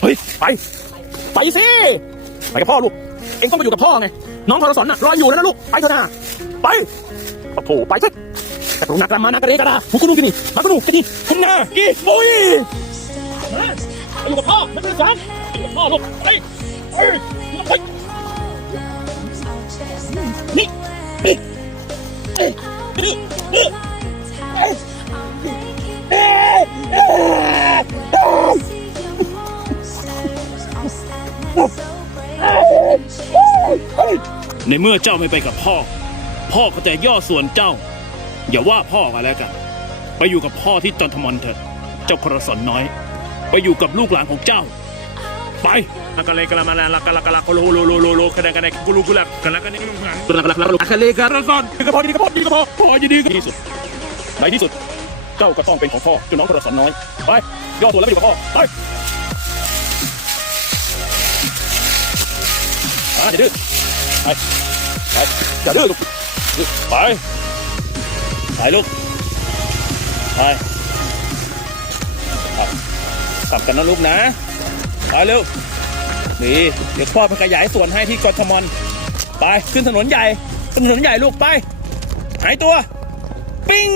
เฮ้ยไป ไปสิ ไปกับพ่อลูก เองต้องไปอยู่กับพ่อไง น้องทรสนน่ะรออยู่แล้วนะลูก ไปเถอะนะไปโอ้โหไปสิแต่กรุณากรรมานากเรกระดาหุกุนุกินี่มากุนุกินี่ขึ้นหน้ากีโอ้ยมาอยู่กับพ่อไม่เป็นไรอยู่กับพ่อลูกไปเอ้ยไปนี่นี่นี่นี่ ในเมื่อเจ้าไม่ไปกับพ่อ พ่อก็จะย่อส่วนเจ้า อย่าว่าพ่อกันแล้วกัน ไปอยู่กับพ่อที่จอนทมอนเถอะ เจ้าครสนน้อย ไปอยู่กับลูกหลานของเจ้า ไปลักกะเลกะละมาลาลักกะลักะลักโลโลโลโลโลคะแนนคะแนนกุลูกุลักกะลักกะนี่มึงหันกระลักกระลักกระลักคาเลกระซอนดีก็พอดีก็พอดีก็พอพ่อจะดีที่สุดในที่สุด เจ้าก็ต้องเป็นของพ่อจ้าน้องกระสอนน้อย ไป ย่อตัวแล้วไปอยู่กับพ่อ ไป อะอย่าดื้อไปไปอย่าดื้อลูกไปไปลูกไปกลับกลับกันนะลูกนะไปเร็วนี่เดี๋ยวพ่อไปขยายส่วนให้ที่กทมอนไปขึ้นถนนใหญ่ขึ้นถนนใหญ่ลูกไปหายตัว ปิ้ง